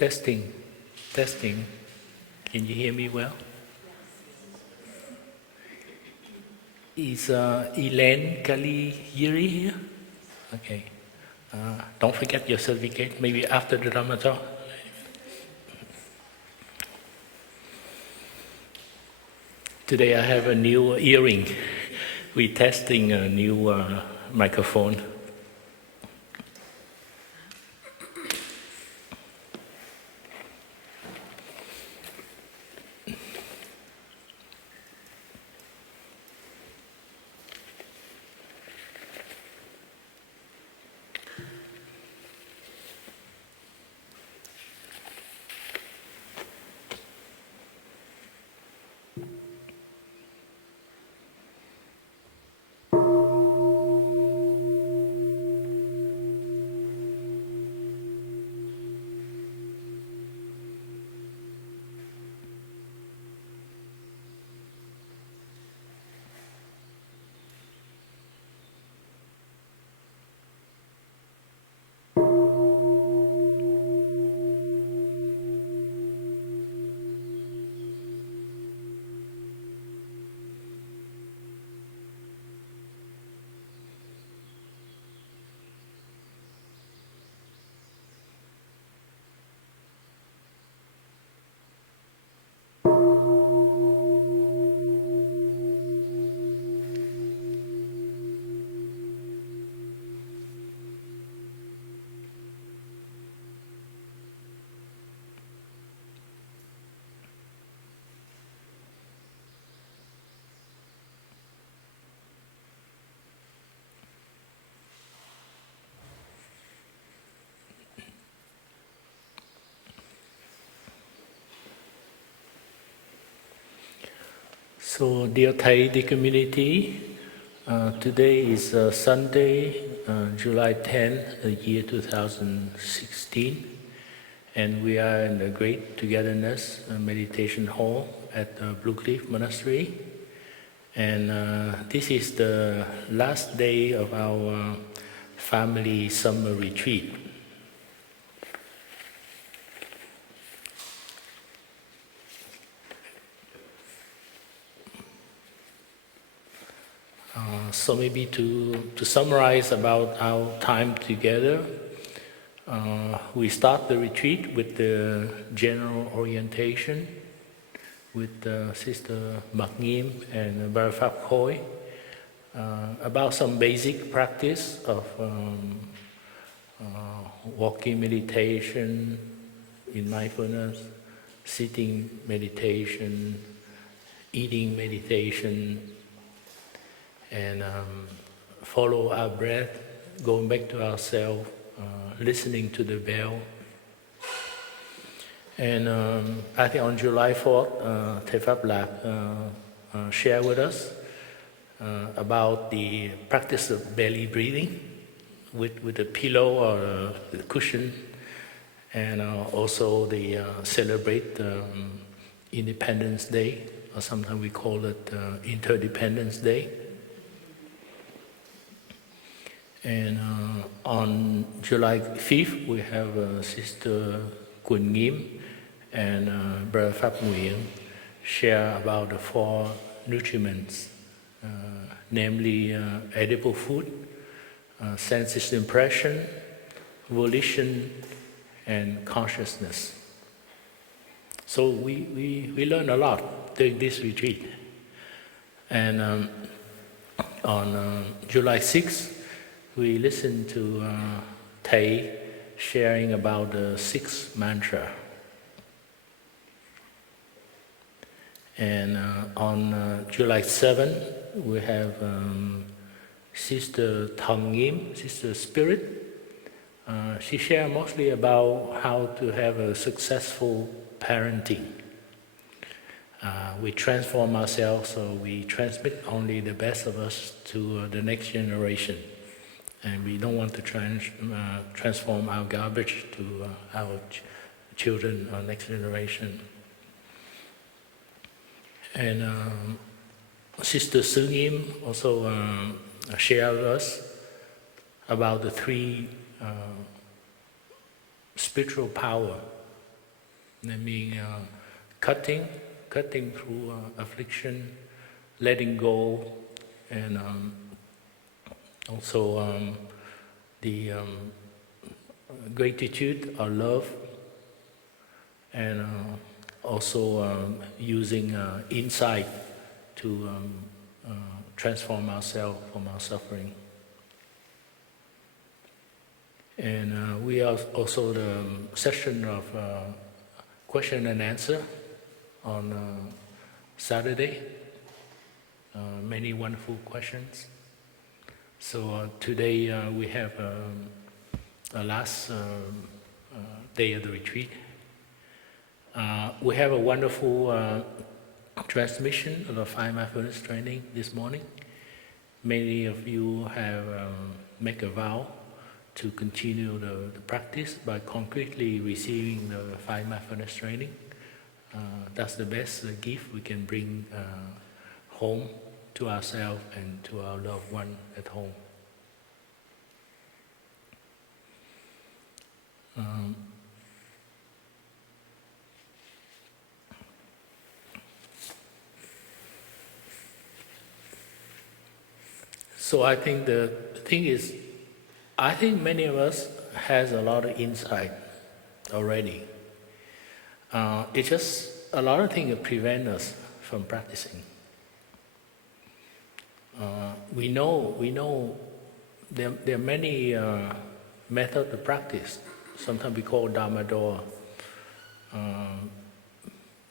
Testing, testing. Can you hear me well? Is Elaine Kali Yiri here? Okay. Don't forget your certificate, maybe after the Dhamma talk. Today I have a new earring. We're testing a new microphone. So, dear Thai community, today is Sunday, July 10, the year 2016, and we are in the Great Togetherness Meditation Hall at the Blue Cliff Monastery. And this is the last day of our family summer retreat. So maybe to summarize about our time together, we start the retreat with the general orientation with Sister Mak Nghiêm and Br Phap Khong about some basic practice of walking meditation, in mindfulness, sitting meditation, eating meditation, and follow our breath, going back to ourselves, listening to the bell. And I think on July 4th, Thầy Pháp Lạc shared with us about the practice of belly breathing with a pillow or a cushion, and also the celebrate Independence Day, or sometimes we call it Interdependence Day. And on July 5th, we have Sister Quỳnh Nghiêm and Br Phap Khong share about the 4 nutriments, namely edible food, senses impression, volition, and consciousness. So we learn a lot during this retreat. And on July 6th, we listened to Thầy sharing about the 6th mantra. And on July 7th, we have Sister Thong Nghiêm, Sister Spirit. She shared mostly about how to have a successful parenting. We transform ourselves, so we transmit only the best of us to the next generation. And we don't want to transform our garbage to our children or next generation. And Sister Sư Nghiêm also shared with us about the 3 spiritual power I mean, cutting through affliction, letting go, and also the gratitude or love, and also using insight to transform ourselves from our suffering. And we have also the session of question and answer on Saturday. Many wonderful questions. So today we have a last day of the retreat. We have a wonderful transmission of the 5 mindfulness training this morning. Many of you have made a vow to continue the practice by concretely receiving the 5 mindfulness training. That's the best gift we can bring home to ourselves and to our loved one at home. So I think the thing is, I think many of us has a lot of insight already. It's just a lot of things that prevent us from practicing. We know there are many methods to practice. Sometimes we call Dharma door.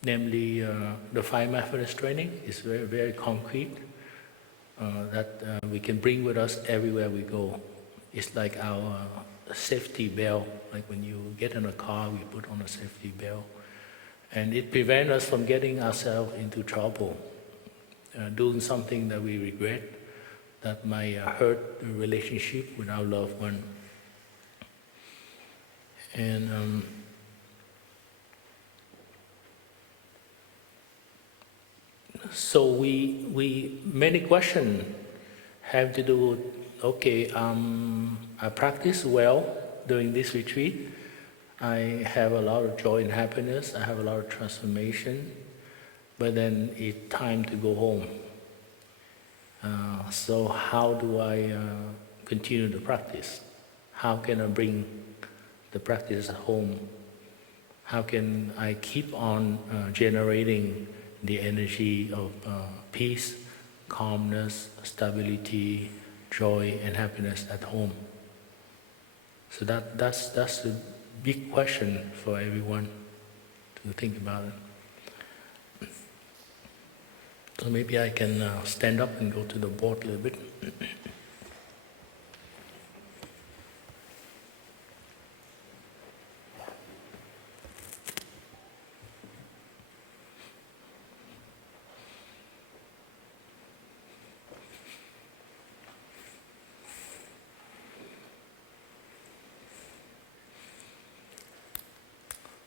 Namely, the 5 mindfulness training is very, very concrete. That we can bring with us everywhere we go. It's like our safety belt, like when you get in a car, we put on a safety belt. And it prevents us from getting ourselves into trouble, doing something that we regret, that might hurt the relationship with our loved one. And so we many questions have to do with, okay, I practice well during this retreat. I have a lot of joy and happiness. I have a lot of transformation. But then it's time to go home. So how do I continue the practice? How can I bring the practice home? How can I keep on generating the energy of peace, calmness, stability, joy, and happiness at home? So that's a big question for everyone to think about it. So maybe I can stand up and go to the board a little bit.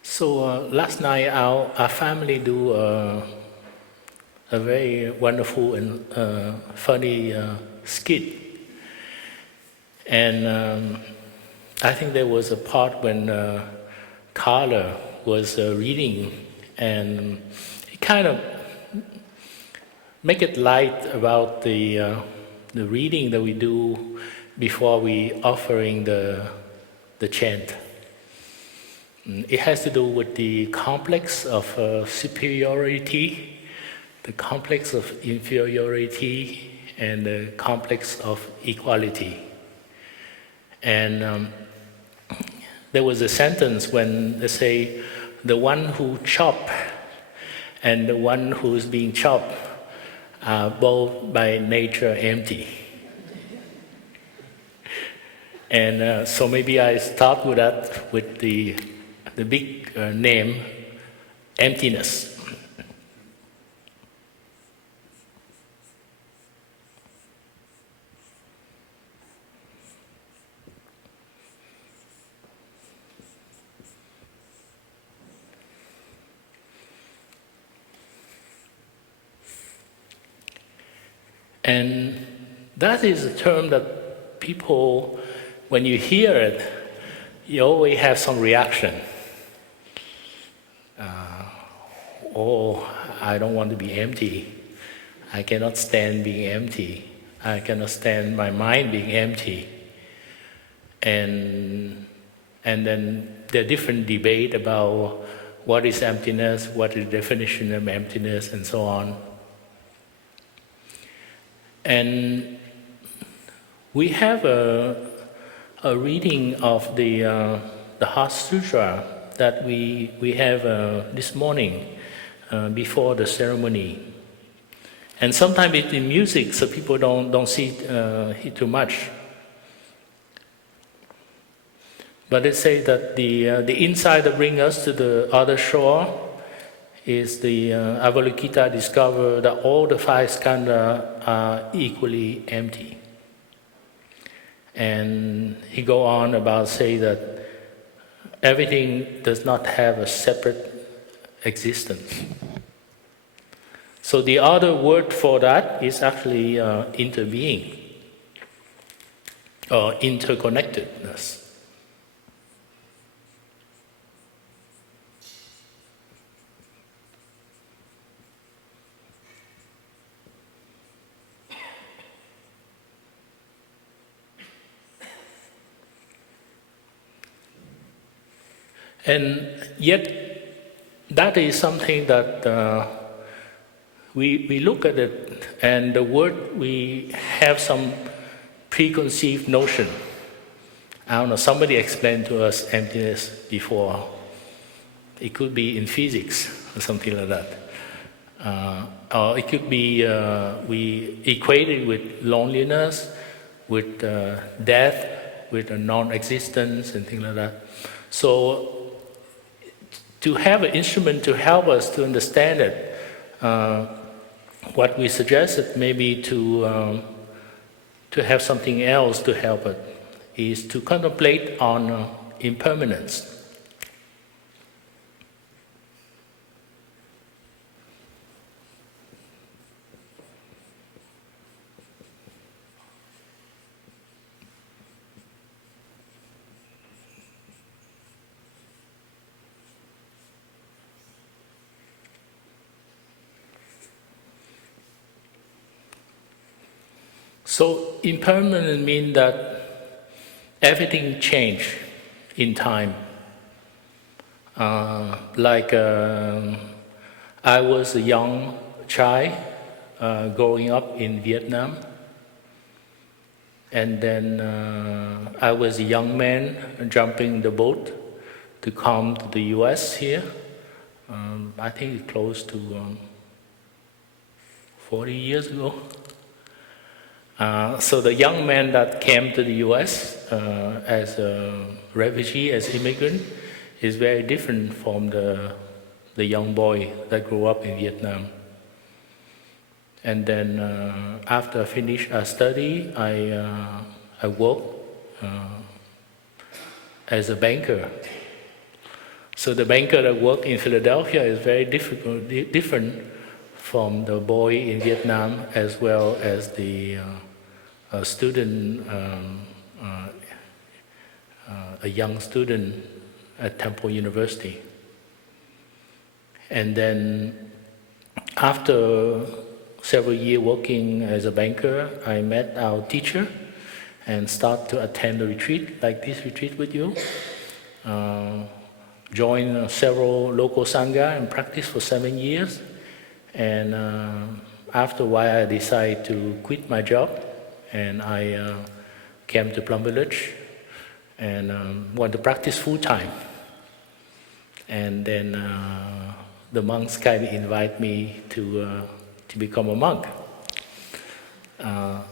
So last night our family do a very wonderful and funny skit. And I think there was a part when Carla was reading, and it kind of make it light about the reading that we do before we offering the chant. It has to do with the complex of superiority, the complex of inferiority, and the complex of equality. And there was a sentence when they say, the one who chop and the one who's being chopped are both by nature empty. And so maybe I start with that, with the big name, Emptiness. And that is a term that people, when you hear it, you always have some reaction. oh, I don't want to be empty. I cannot stand being empty. I cannot stand my mind being empty. And then there are different debate about what is emptiness, what is the definition of emptiness, and so on. And we have a reading of the Heart Sutra that we have this morning before the ceremony. And sometimes it's in music, so people don't see it too much. But they say that the insight that brings us to the other shore is the Avalokita discovered that all the five skandha are equally empty. And he go on about say that everything does not have a separate existence. So the other word for that is actually interbeing or interconnectedness. And yet, that is something that we look at it, and the word we have some preconceived notion. I don't know, somebody explained to us emptiness before. It could be in physics or something like that. Or it could be we equate it with loneliness, with death, with a non-existence and things like that. So to have an instrument to help us to understand it, what we suggested maybe to have something else to help it is to contemplate on impermanence. So impermanence means that everything changes in time. Like I was a young child growing up in Vietnam, and then I was a young man jumping the boat to come to the US here. I think it's close to 40 years ago. So the young man that came to the US as a refugee, as immigrant, is very different from the young boy that grew up in Vietnam. And then after I finished study, I worked as a banker. So the banker that worked in Philadelphia is very different from the boy in Vietnam, as well as the student, a young student at Temple University. And then after several years working as a banker, I met our teacher and start to attend a retreat like this retreat with you. Joined several local sangha and practiced for 7 years. And after a while, I decided to quit my job, and I came to Plum Village and want to practice full time. And then the monks kind of invite me to become a monk.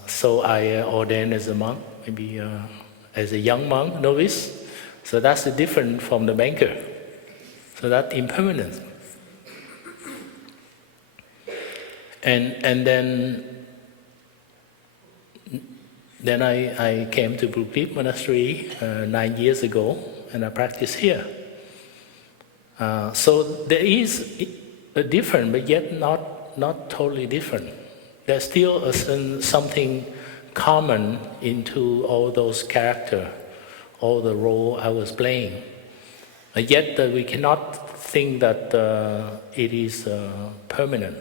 So I ordained as a monk, maybe as a young monk, novice. So that's the difference from the banker. So that's impermanence. And then I came to Br Phap Monastery 9 years ago, and I practice here. So there is a difference, but yet not totally different. There's still something common into all those characters, all the role I was playing. Yet we cannot think that it is permanent.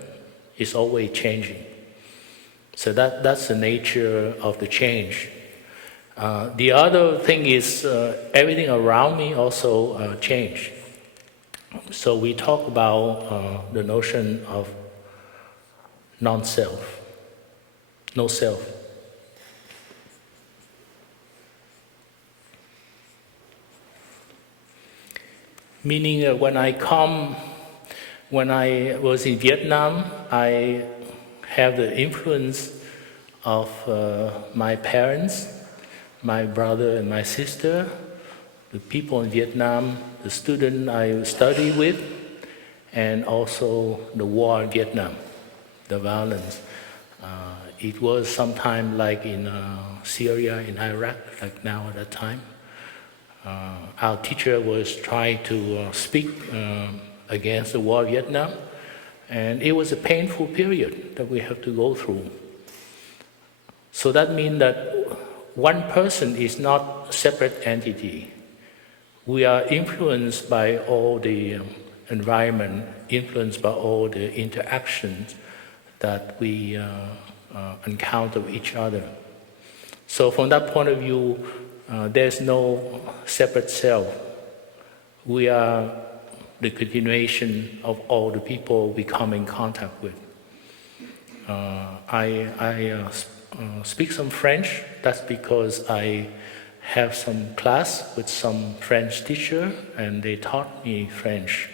It's always changing. So that's the nature of the change. The other thing is everything around me also changed. So we talk about the notion of non-self, no self. Meaning when I was in Vietnam, I have the influence of my parents, my brother and my sister, the people in Vietnam, the student I study with, and also the war in Vietnam, the violence. It was sometime like in Syria, in Iraq, like now at that time. Our teacher was trying to speak against the war in Vietnam, and it was a painful period that we have to go through. So that means that one person is not a separate entity. We are influenced by all the environment, influenced by all the interactions that we encounter with each other. So from that point of view, there's no separate self. We are the continuation of all the people we come in contact with. I speak some French. That's because I have some class with some French teacher, and they taught me French.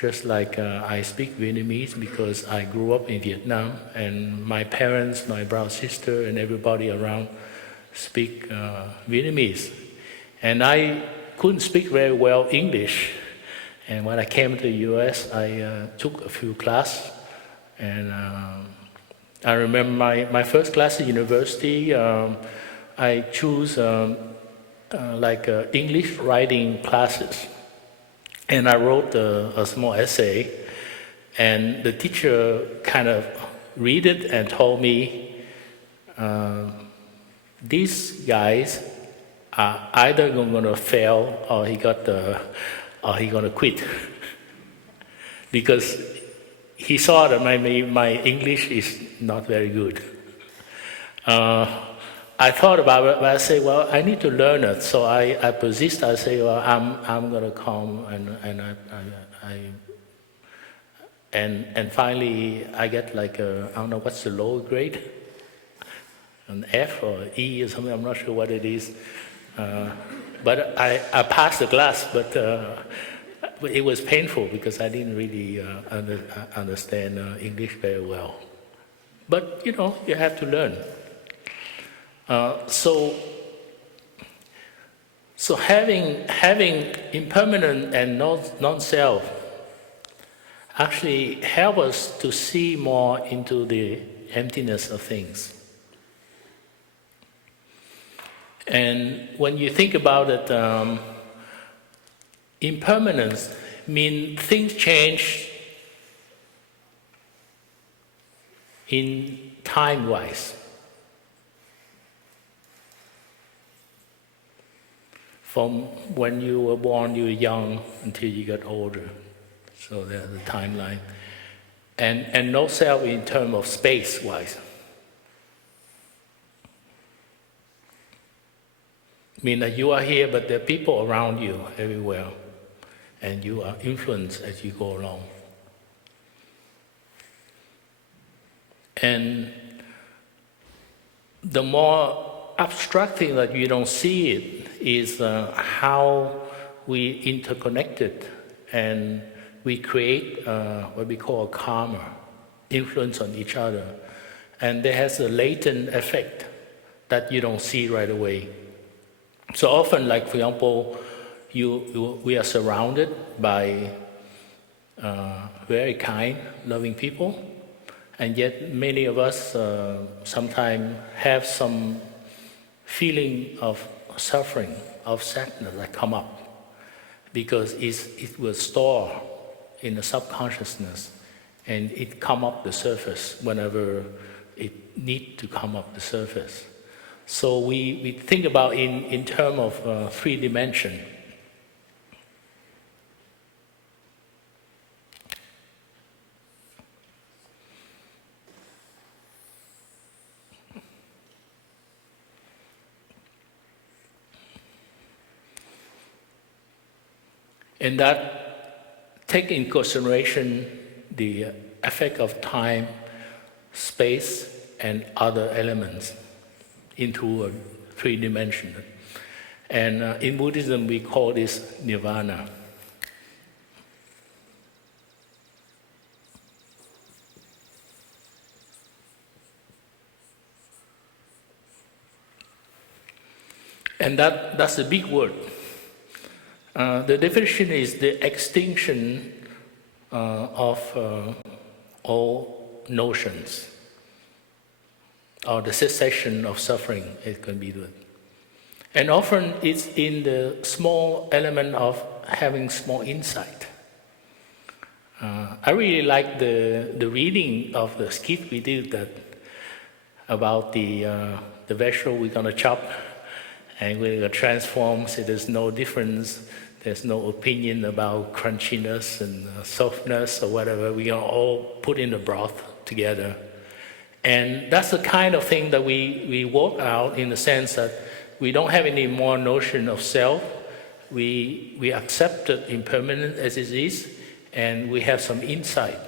Just like I speak Vietnamese because I grew up in Vietnam, and my parents, my brother, sister, and everybody around speak Vietnamese. And I couldn't speak very well English. And when I came to the US, I took a few classes. And I remember my first class at university, I chose English writing classes. And I wrote a small essay. And the teacher kind of read it and told me, these guys are either going to fail or he going to quit. Because he saw that my English is not very good. I thought about it, but I said, well, I need to learn it. So I persist. I say, well, I'm going to come, and finally I get like I don't know what's the lower grade, an F or E or something. I'm not sure what it is. But I passed the class, but it was painful because I didn't really understand English very well. But you have to learn. So having impermanent and non-self actually help us to see more into the emptiness of things. And when you think about it, impermanence means things change in time-wise. From when you were born, you were young until you got older. So there's a timeline. And no self in terms of space-wise. Mean that you are here, but there are people around you everywhere, and you are influenced as you go along. And the more abstract thing that you don't see it is how we interconnected, and we create what we call a karma, influence on each other. And there has a latent effect that you don't see right away. So often, like for example, we are surrounded by very kind, loving people, and yet many of us sometimes have some feeling of suffering, of sadness that come up, because it will store in the subconsciousness, and it come up the surface whenever it need to come up the surface. So we think about in terms of 3 dimensions. And that take in consideration the effect of time, space, and other elements into a three-dimensional. And in Buddhism, we call this nirvana. And that's a big word. The definition is the extinction of all notions, or the cessation of suffering, it can be good. And often it's in the small element of having small insight. I really like the reading of the skit we did that about the vegetable we're going to chop and we're going to transform, so there's no difference, there's no opinion about crunchiness and softness or whatever. We are all put in the broth together. And that's the kind of thing that we work out in the sense that we don't have any more notion of self. We accept the impermanence as it is, and we have some insight.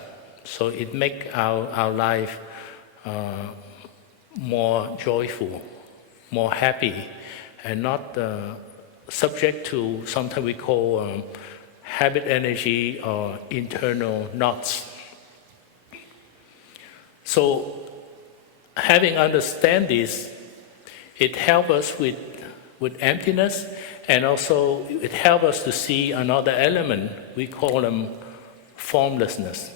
So it makes our life more joyful, more happy, and not subject to something we call habit energy or internal knots. So having understand this, it helps us with emptiness, and also it helps us to see another element. We call them formlessness.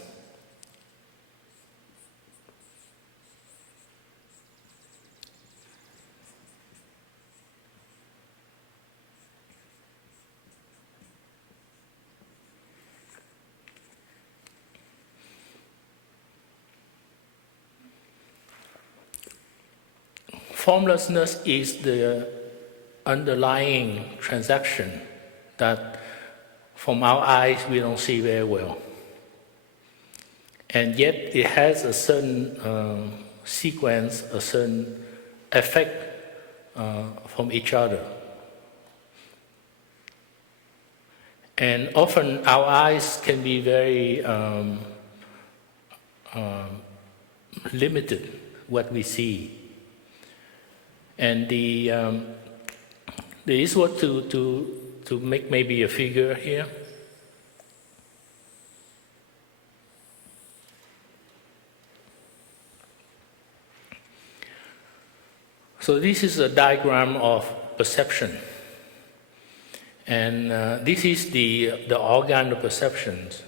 Formlessness is the underlying transaction that from our eyes we don't see very well. And yet it has a certain sequence, a certain effect from each other. And often our eyes can be very limited, what we see. And there is what to make maybe a figure here. So this is a diagram of perception. And this is the organ of perceptions,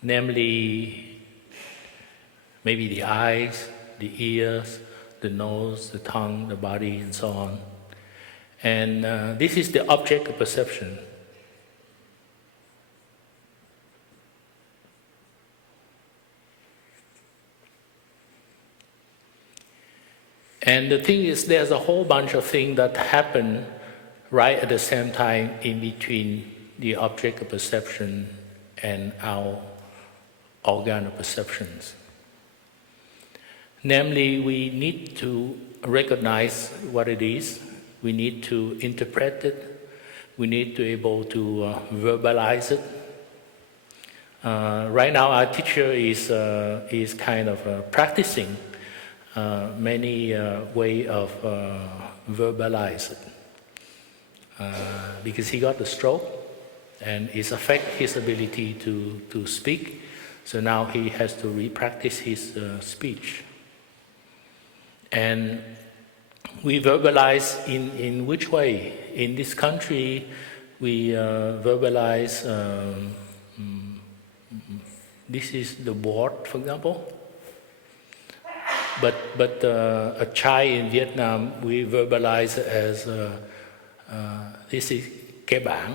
namely maybe the eyes, the ears, the nose, the tongue, the body, and so on. And this is the object of perception. And the thing is, there's a whole bunch of things that happen right at the same time in between the object of perception and our organ of perceptions. Namely, we need to recognize what it is, we need to interpret it, we need to be able to verbalize it. Right now our teacher is kind of practicing many way of verbalize it. Because he got the stroke and it affect his ability to speak, so now he has to re-practice his speech. And we verbalize in which way? In this country, we verbalize, this is the board, for example. But a chai in Vietnam, we verbalize as, this is cái bảng.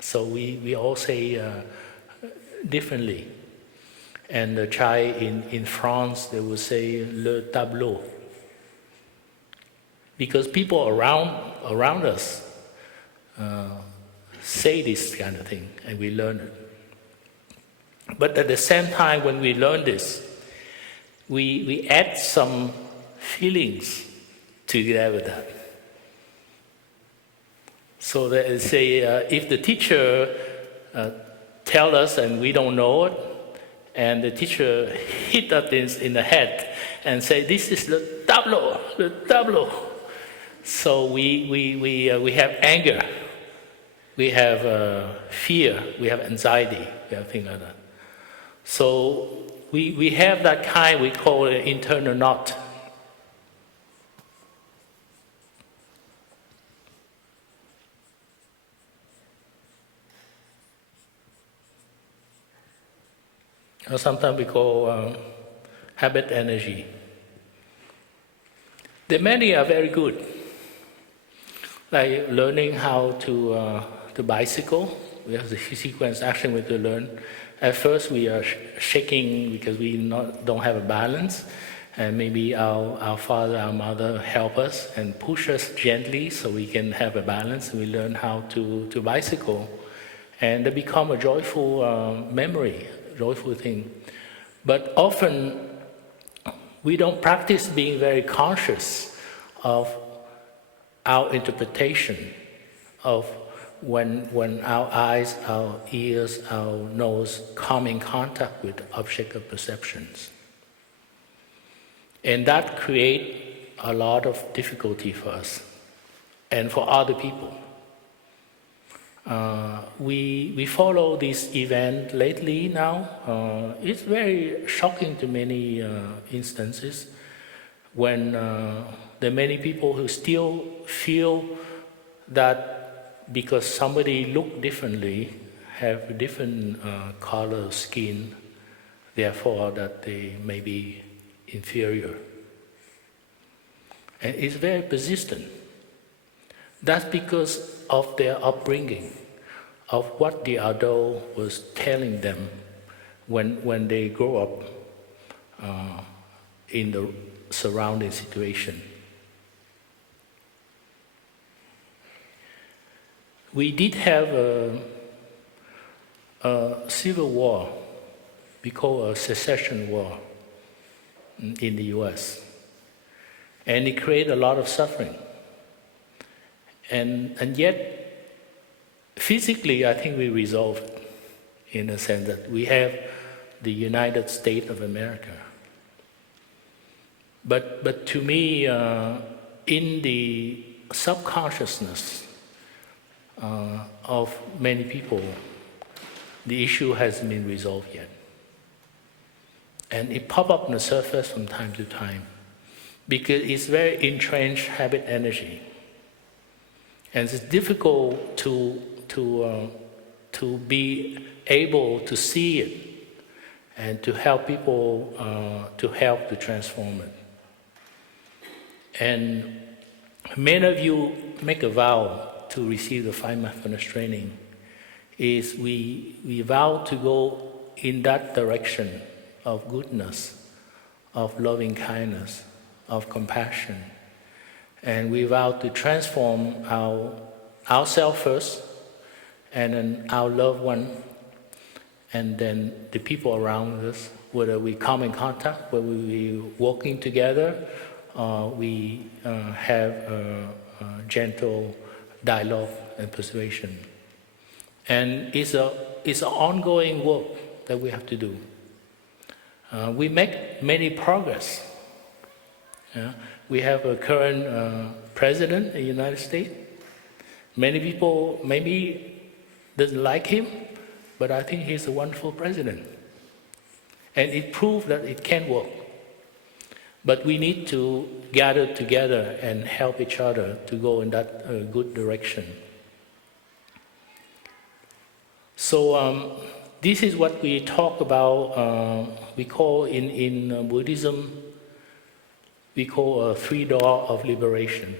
So we all say differently. And the chai in France, they will say le tableau. Because people around us say this kind of thing, and we learn it. But at the same time, when we learn this, we add some feelings together with that. So they say if the teacher tell us and we don't know it, and the teacher hit us in the head and say, this is the tableau. So we have anger, we have fear, we have anxiety, we have things like that. So we have that kind we call an internal knot. Or sometimes we call habit energy. The many are very good, like learning how to bicycle. We have the sequence action we have to learn. At first we are shaking because we don't have a balance, and maybe our father, our mother help us and push us gently so we can have a balance. We learn how to bicycle, and they become a joyful memory, joyful thing. But often we don't practice being very conscious of our interpretation of when our eyes, our ears, our nose come in contact with object of perceptions. And that creates a lot of difficulty for us and for other people. We follow this event lately now. It's very shocking to many instances when there are many people who still feel that because somebody look differently, have a different color of skin, therefore that they may be inferior. And it's very persistent. That's because of their upbringing, of what the adult was telling them when they grow up in the surrounding situation. We did have a civil war, we call a secession war in the US. And it created a lot of suffering. And yet, physically, I think we resolved it in the sense that we have the United States of America. But to me, in the subconsciousness of many people, the issue hasn't been resolved yet. And it pops up on the surface from time to time because it's very entrenched habit energy. And it's difficult to be able to see it and to help people to help to transform it. And many of you make a vow to receive the 5 mindfulness training. Is we vow to go in that direction of goodness, of loving kindness, of compassion. And we vow to transform ourselves first, and then our loved one, and then the people around us, whether we come in contact, whether we walking together, we have a gentle dialogue and persuasion. And it's an ongoing work that we have to do. We make many progress. We have a current president in the United States. Many people maybe doesn't like him, but I think he's a wonderful president. And it proves that it can work. But we need to gather together and help each other to go in that good direction. So this is what we talk about, we call in Buddhism, we call a 3 door of liberation.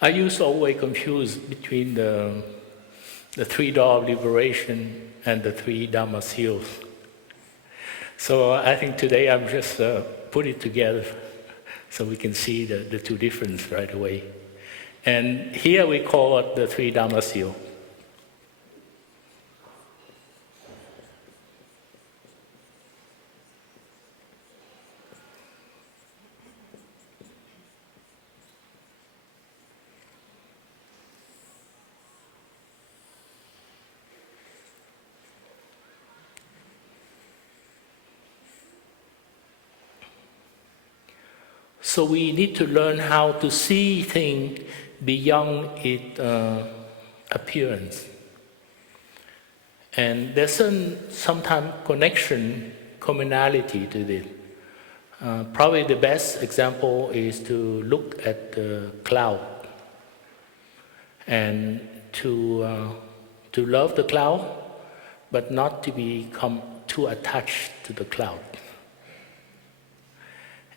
I used to always confuse between the 3 door of liberation and the 3 Dharma seals. So I think today I'm just put it together so we can see the two differences right away. And here we call it the three Dharma seal. So we need to learn how to see things beyond its appearance. And there's sometimes connection, commonality to this. Probably the best example is to look at the cloud and to love the cloud, but not to become too attached to the cloud.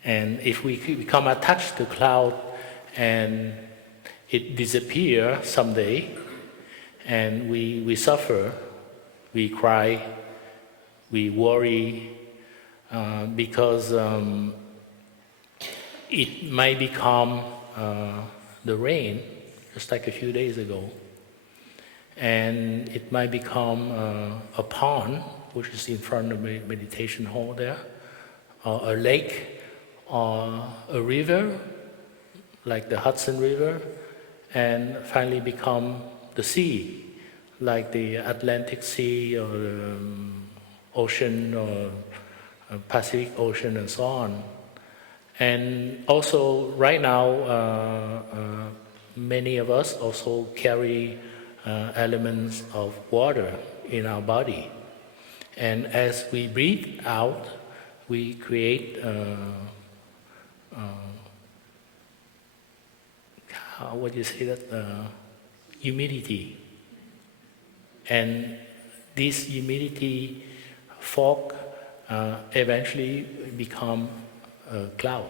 And if we become attached to the cloud and it disappears someday, and we suffer, we cry, we worry, because it might become the rain, just like a few days ago. And it might become a pond, which is in front of the meditation hall there, or a lake, or a river, like the Hudson River, and finally become the sea, like the Atlantic Sea or the ocean or Pacific Ocean and so on. And also right now, many of us also carry elements of water in our body. And as we breathe out, we create what do you say that? Humidity. And this humidity fog eventually become a cloud.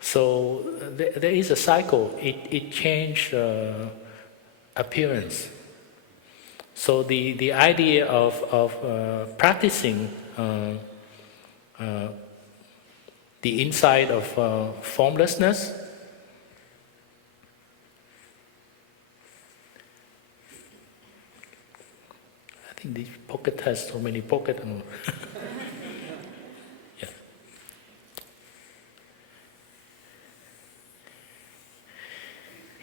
So there is a cycle. It changes appearance. So the idea of practicing the insight of formlessness, I think the pocket has so many pockets. Yeah.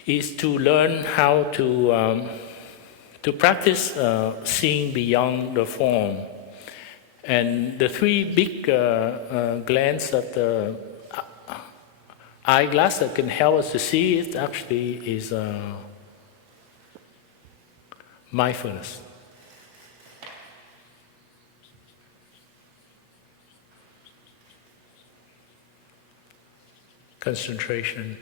Is to learn how to practice seeing beyond the form. And the three big glands of the eyeglass that can help us to see it actually is mindfulness. Concentration.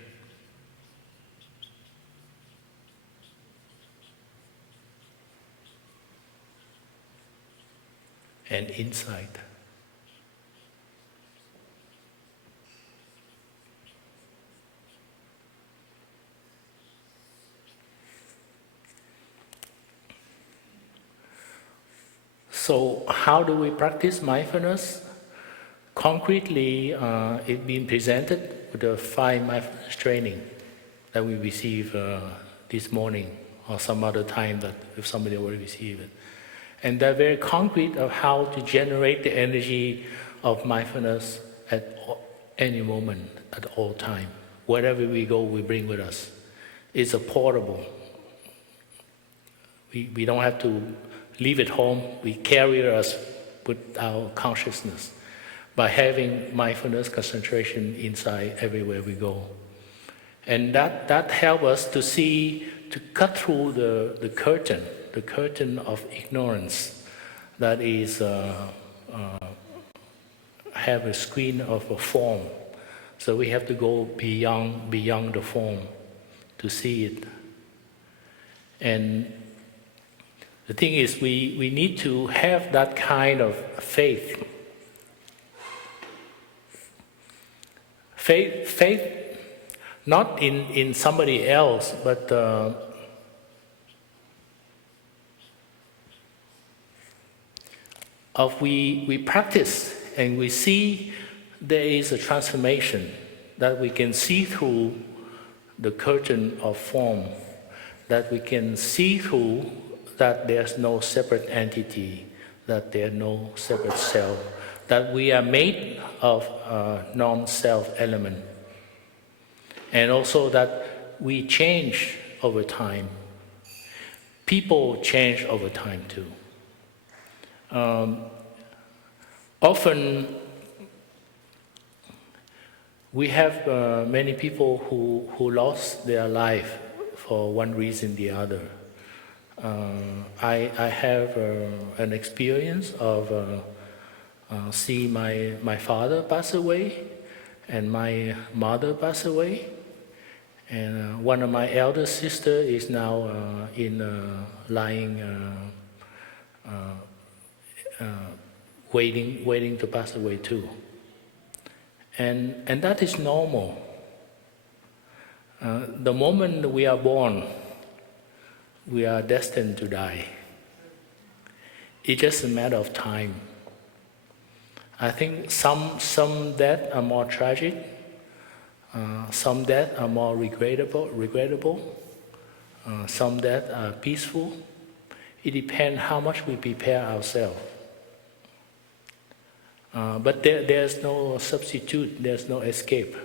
And insight. So how do we practice mindfulness? Concretely, it's been presented with the 5 mindfulness training that we received this morning or some other time that if somebody already received it. And they're very concrete of how to generate the energy of mindfulness at any moment, at all time. Wherever we go, we bring with us. It's a portable. We don't have to leave it home. We carry us with our consciousness by having mindfulness concentration inside everywhere we go. And that helps us to see, to cut through the curtain of ignorance that is have a screen of a form. So we have to go beyond the form to see it. And the thing is, we need to have that kind of faith. Faith not in somebody else, but we practice and we see there is a transformation, that we can see through the curtain of form, that we can see through that there's no separate entity, that there's no separate self, that we are made of non-self element, and also that we change over time. People change over time too. Often we have many people who lost their life for one reason or the other. I have an experience of seeing my father pass away and my mother pass away. And one of my elder sisters is now waiting to pass away too. And that is normal. The moment we are born, we are destined to die. It's just a matter of time. I think some deaths are more tragic, some deaths are more regrettable, some deaths are peaceful. It depends how much we prepare ourselves. But there's no substitute, there's no escape.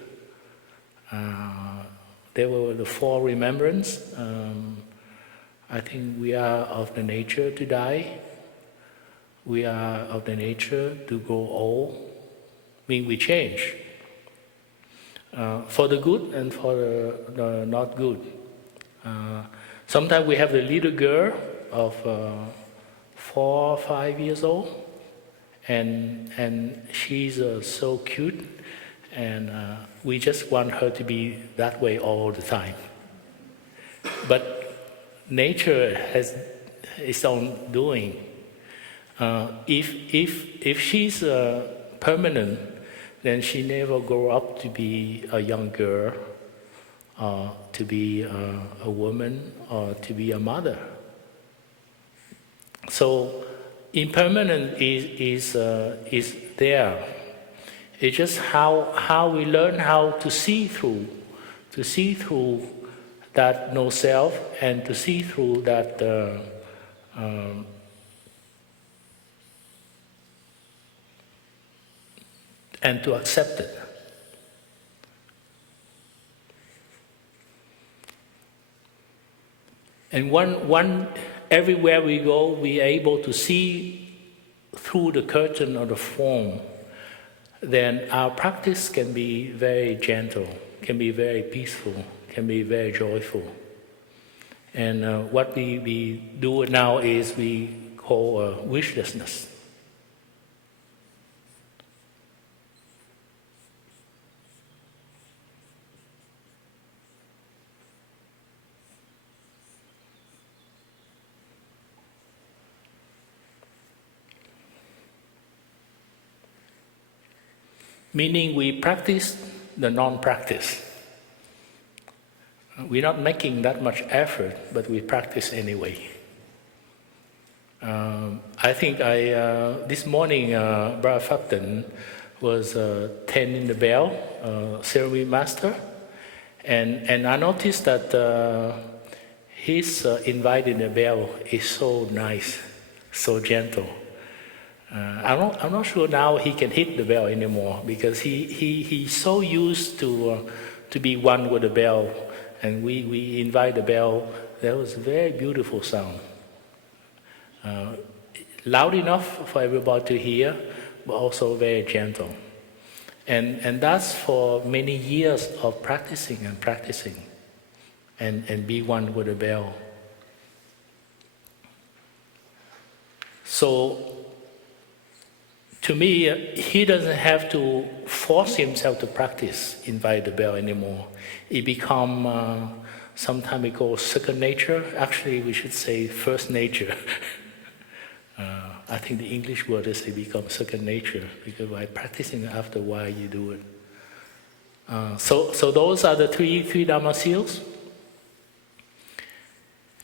There were the four remembrance. I think we are of the nature to die. We are of the nature to grow old. I mean, we change. For the good and for the not good. Sometimes we have the little girl of 4 or 5 years old, and she's so cute, and we just want her to be that way all the time. But nature has its own doing. If she's permanent, then she never grow up to be a young girl, to be a woman, or to be a mother. So impermanence is there. It's just how we learn how to see through that no self, and to see through that and to accept it. And everywhere we go, we are able to see through the curtain of the form. Then our practice can be very gentle, can be very peaceful, can be very joyful. And what we do now is we call wishlessness. Meaning we practice the non-practice. We're not making that much effort, but we practice anyway. I think this morning Br Phap Khong was tending the bell, ceremony master, and I noticed that his inviting the bell is so nice, so gentle. I'm not sure now he can hit the bell anymore, because he's so used to be one with the bell, and we invite the bell. That was a very beautiful sound, loud enough for everybody to hear, but also very gentle. And that's for many years of practicing and be one with the bell. So to me, he doesn't have to force himself to practice, invite the bell anymore. It become, sometimes we call second nature. Actually, we should say first nature. I think the English word is it becomes second nature, because by practicing after a while you do it. So those are the three Dharma seals.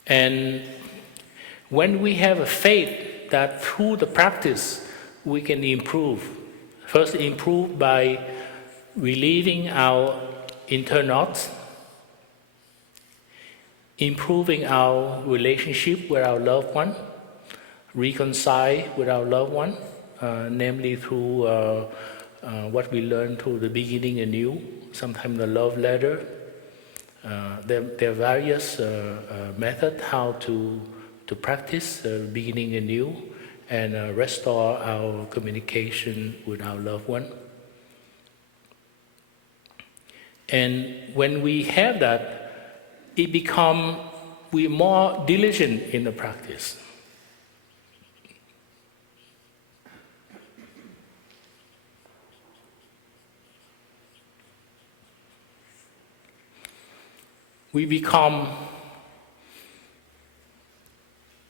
And when we have a faith that through the practice we can improve. First, improve by relieving our internal knots, improving our relationship with our loved one, reconcile with our loved one, namely through what we learn through the beginning anew, sometimes the love letter. There are various methods how to practice beginning anew and restore our communication with our loved one. And when we have that, we're more diligent in the practice. We become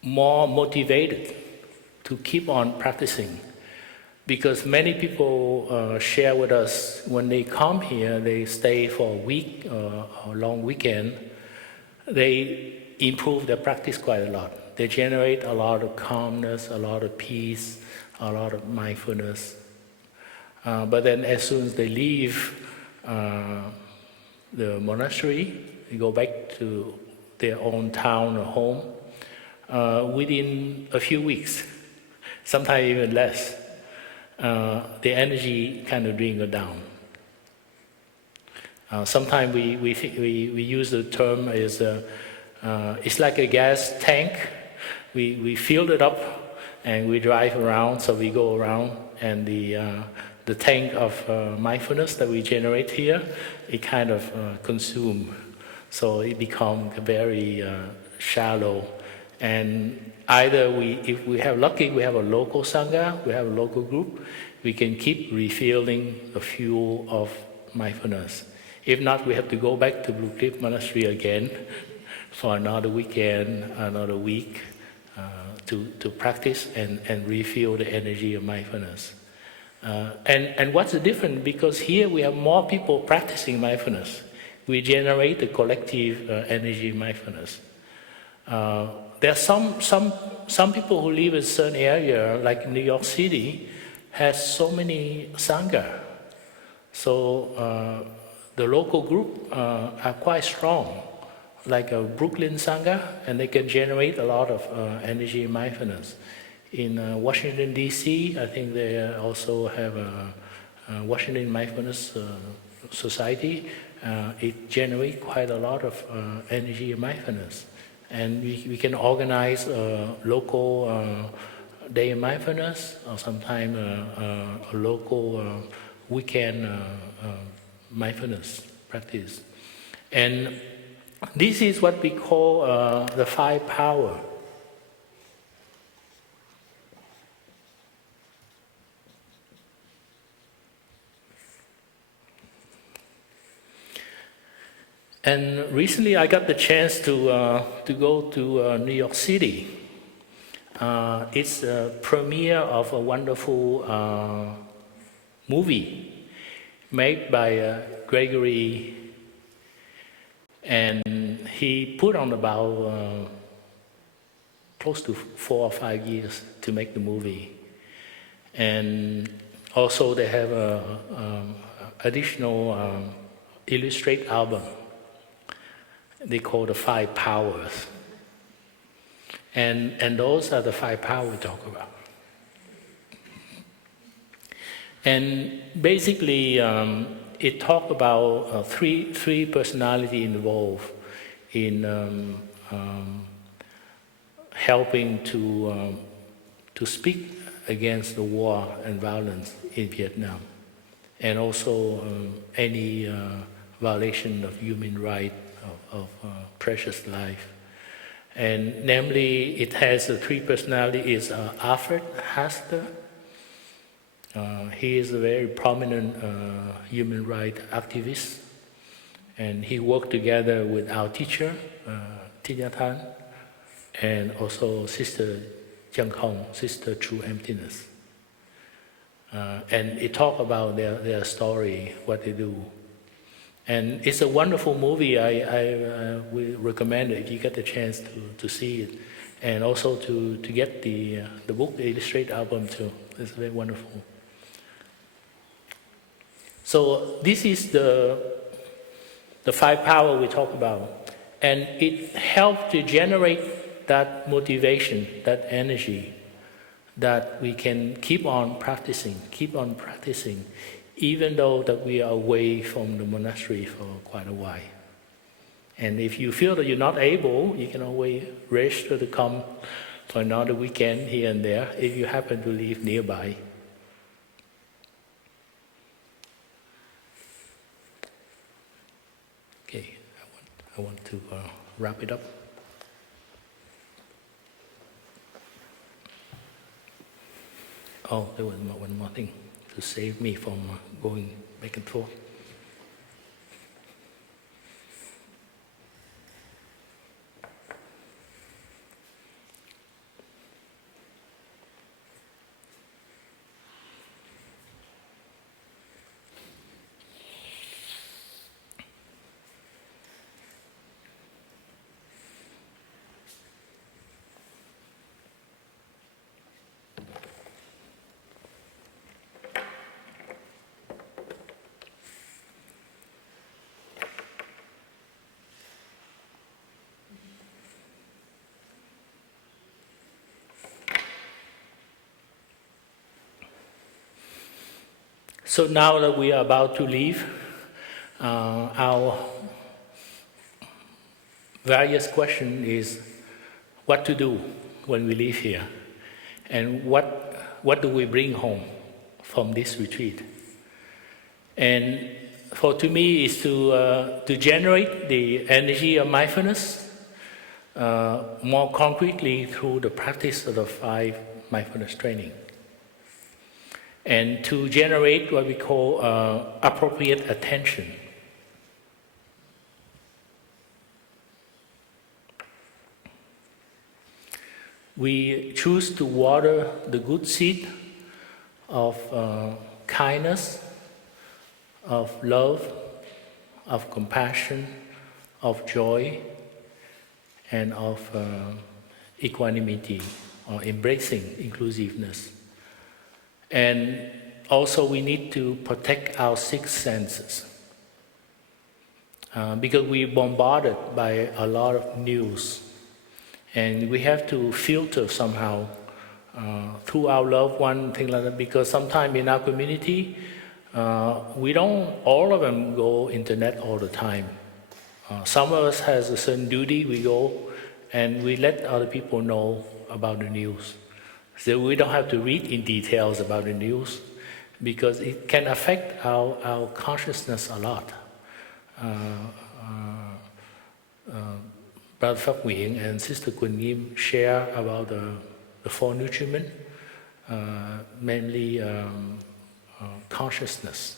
more motivated to keep on practicing, because many people share with us when they come here, they stay for a week or a long weekend, they improve their practice quite a lot. They generate a lot of calmness, a lot of peace, a lot of mindfulness. But then as soon as they leave the monastery, they go back to their own town or home, within a few weeks, sometimes even less, the energy kind of dwindles down. Sometimes we use the term as it's like a gas tank. We fill it up and we drive around, so we go around, and the tank of mindfulness that we generate here, it kind of consumes. So it becomes very shallow. And either if we have lucky, we have a local sangha, we have a local group, we can keep refilling the fuel of mindfulness. If not, we have to go back to Blue Cliff Monastery again for another weekend, another week, to practice and refill the energy of mindfulness. And what's the difference? Because here we have more people practicing mindfulness. We generate the collective energy mindfulness. There are some people who live in a certain area, like New York City, has so many sangha. So the local group are quite strong, like a Brooklyn sangha, and they can generate a lot of energy and mindfulness. In Washington, D.C., I think they also have a Washington Mindfulness Society. It generates quite a lot of energy and mindfulness. And we can organize a local day of mindfulness, or sometimes a local weekend mindfulness practice. And this is what we call the 5 power. And recently I got the chance to go to New York City. It's a premiere of a wonderful movie made by Gregory, and he put on about close to 4 or 5 years to make the movie. And also they have an additional illustrate album they call the 5 powers. And those are the 5 powers we talk about. And basically, it talks about three personalities involved in helping to speak against the war and violence in Vietnam, and also any violation of human rights, of precious life. And namely, it has the 3 personalities. Alfred Haster. He is a very prominent human rights activist, and he worked together with our teacher, Than, and also Sister Jiang Khong, Sister True Emptiness. And it talks about their story, what they do. And it's a wonderful movie. I will recommend it if you get the chance to see it, and also to get the book, the illustrated album too. It's very wonderful. So this is the five power we talk about. And it helps to generate that motivation, that energy, that we can keep on practicing, even though that we are away from the monastery for quite a while. And if you feel that you're not able, you can always register to come for another weekend here and there, if you happen to live nearby. Okay, I want to wrap it up. Oh, there was one more thing to save me from going back and forth. So now that we are about to leave, our various question is what to do when we leave here, and what do we bring home from this retreat. And to me is to generate the energy of mindfulness more concretely through the practice of the 5 mindfulness training. And to generate what we call appropriate attention. We choose to water the good seed of kindness, of love, of compassion, of joy, and of equanimity, or embracing inclusiveness. And also we need to protect our 6 senses because we're bombarded by a lot of news, and we have to filter somehow through our loved one, things like that, because sometimes in our community we don't all of them go internet all the time. Some of us has a certain duty, we go and we let other people know about the news. So we don't have to read in details about the news because it can affect our consciousness a lot. Br Phap Khong and Sister Kun Yim share about the 4 nutriments, mainly consciousness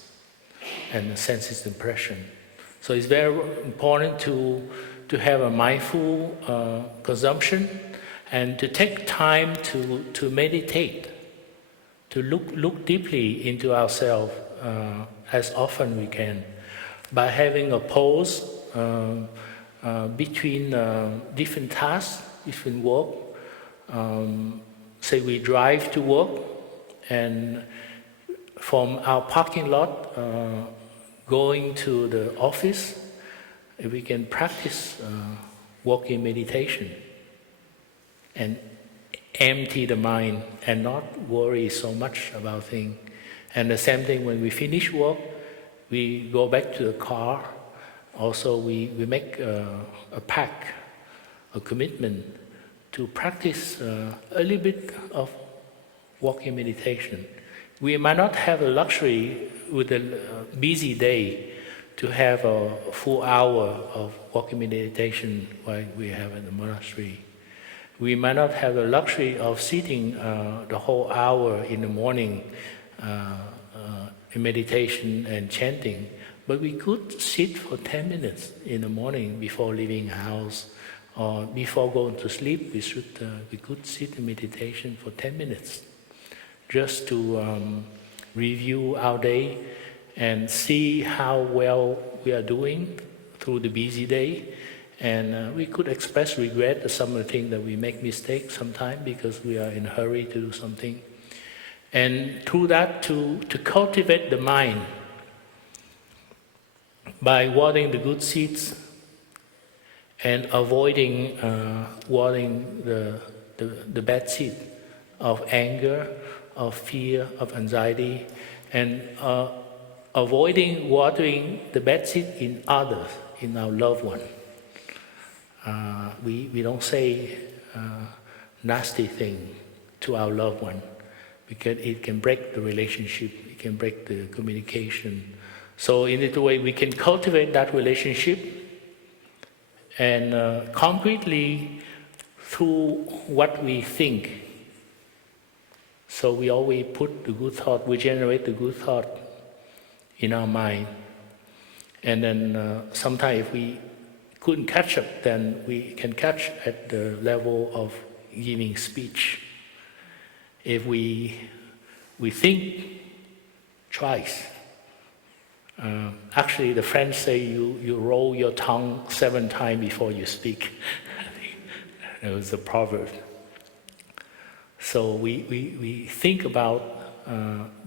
and senses impression. So it's very important to have a mindful consumption, and to take time to meditate, to look deeply into ourselves as often we can, by having a pause between different tasks, different work. Say we drive to work, and from our parking lot going to the office, if we can practice walking meditation and empty the mind and not worry so much about things. And the same thing when we finish work, we go back to the car. Also we make a pact, a commitment to practice a little bit of walking meditation. We might not have the luxury with a busy day to have a full hour of walking meditation like we have in the monastery. We might not have the luxury of sitting the whole hour in the morning in meditation and chanting, but we could sit for 10 minutes in the morning before leaving the house, or before going to sleep. We could sit in meditation for 10 minutes, just to review our day and see how well we are doing through the busy day. And we could express regret at some of the things that we make mistakes sometimes because we are in a hurry to do something. And through that, to cultivate the mind by watering the good seeds and avoiding watering the bad seed of anger, of fear, of anxiety, and avoiding watering the bad seed in others, in our loved one. We don't say nasty thing to our loved one, because it can break the relationship, it can break the communication. So in that way, we can cultivate that relationship, and concretely through what we think. So we always put the good thought, we generate the good thought in our mind. And then sometimes if we couldn't catch up, then we can catch at the level of giving speech. If we think twice. Actually, the French say you roll your tongue 7 times before you speak. It was a proverb. So we think about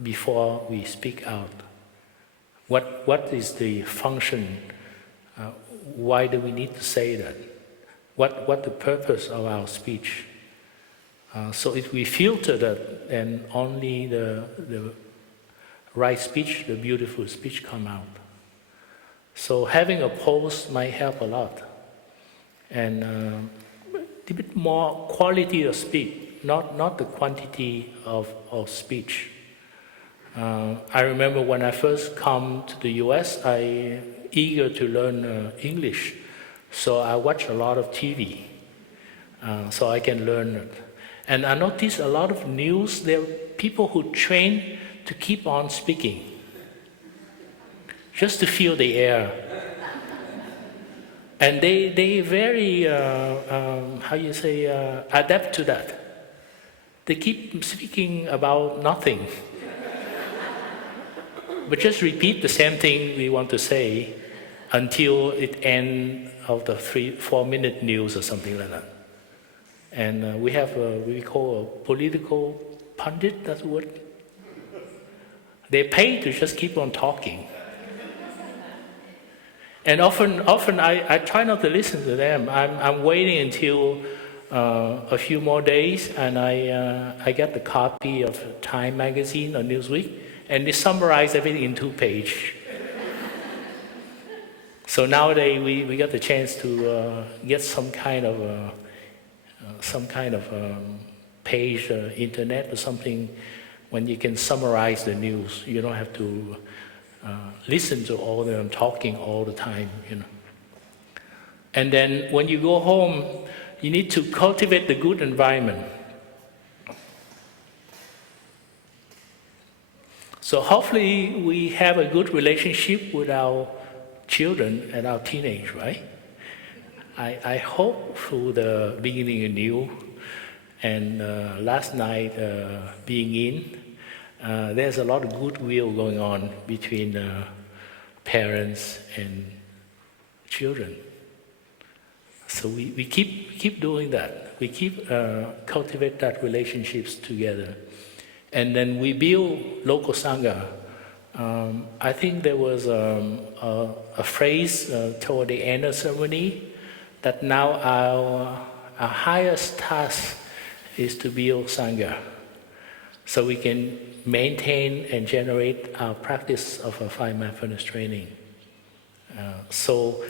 before we speak out. What is the function? Why do we need to say that? What the purpose of our speech? So if we filter that, then only the right speech, the beautiful speech come out. So having a pulse might help a lot. And a bit more quality of speech, not the quantity of speech. I remember when I first come to the US, I eager to learn English. So I watch a lot of TV, so I can learn it. And I noticed a lot of news, there are people who train to keep on speaking, just to feel the air. And they very, adapt to that. They keep speaking about nothing. But just repeat the same thing we want to say until it ends of the 3-4 minute news or something like that. And we have we call a political pundit, that's the word. They pay to just keep on talking. And often I try not to listen to them. I'm waiting until a few more days, and I get the copy of Time magazine or Newsweek, and they summarize everything in 2 pages. So nowadays we got the chance to get some kind of page, internet or something, when you can summarize the news. You don't have to listen to all of them talking all the time, you know. And then when you go home, you need to cultivate the good environment. So hopefully we have a good relationship with our children and our teenage, right? I hope through the beginning anew and last night being in, there's a lot of goodwill going on between parents and children. So we keep doing that. We keep cultivate that relationships together. And then we build local Sangha. I think there was a phrase toward the end of the ceremony that now our highest task is to build Sangha, so we can maintain and generate our practice of a 5 mindfulness training. So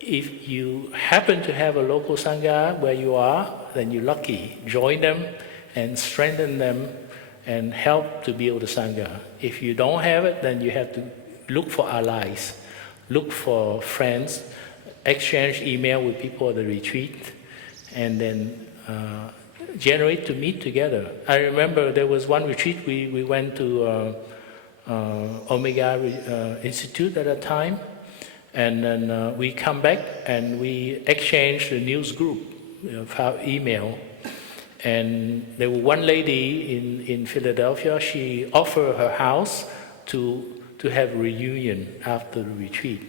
if you happen to have a local Sangha where you are, then you're lucky. Join them and strengthen them and help to build the Sangha. If you don't have it, then you have to look for allies, look for friends, exchange email with people at the retreat, and then generate to meet together. I remember there was one retreat, we went to Omega Institute at that time, and then we come back and we exchange the news group, email. And there was one lady in Philadelphia, she offered her house to have a reunion after the retreat.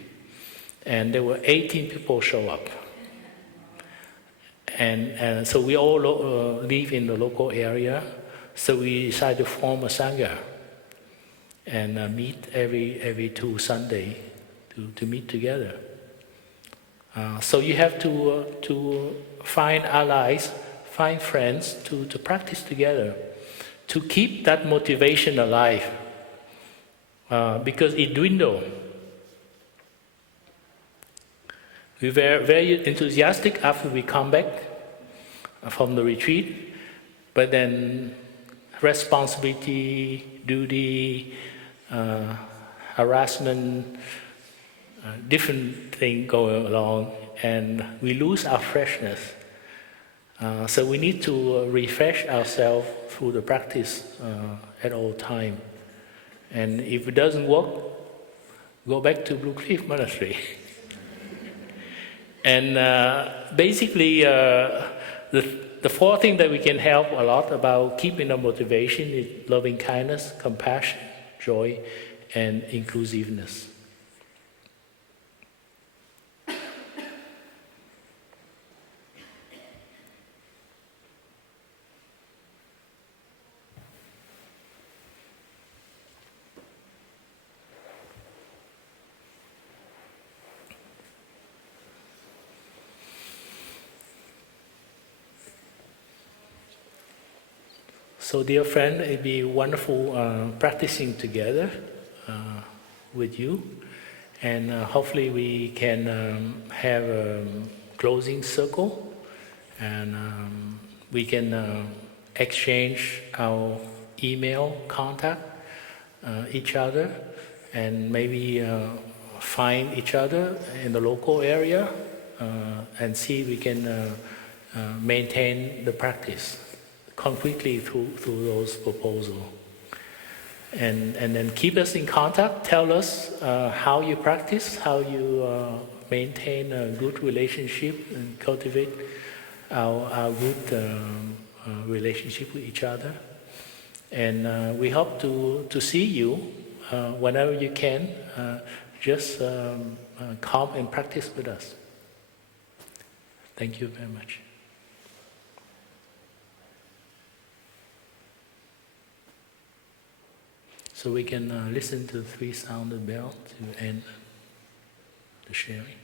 And there were 18 people show up. And so we all live in the local area. So we decided to form a Sangha and meet every 2 Sunday to meet together. So you have to find allies, find friends to practice together, to keep that motivation alive, because it dwindled. We were very enthusiastic after we come back from the retreat, but then responsibility, duty, harassment, different things go along, and we lose our freshness. So we need to refresh ourselves through the practice at all time. And if it doesn't work, go back to Br Phap Monastery. And basically, the four things that we can help a lot about keeping the motivation is loving kindness, compassion, joy, and inclusiveness. So, dear friend, it'd be wonderful practicing together with you, and hopefully we can have a closing circle, and we can exchange our email contact each other, and maybe find each other in the local area and see if we can maintain the practice concretely through those proposals. And then keep us in contact, tell us how you practice, how you maintain a good relationship and cultivate our good relationship with each other. And we hope to see you whenever you can. Just come and practice with us. Thank you very much. So we can listen to the 3-sounded bell to end the sharing.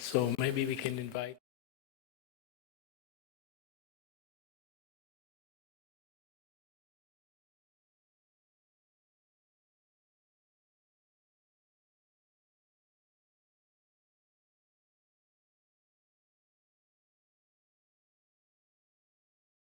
So maybe we can invite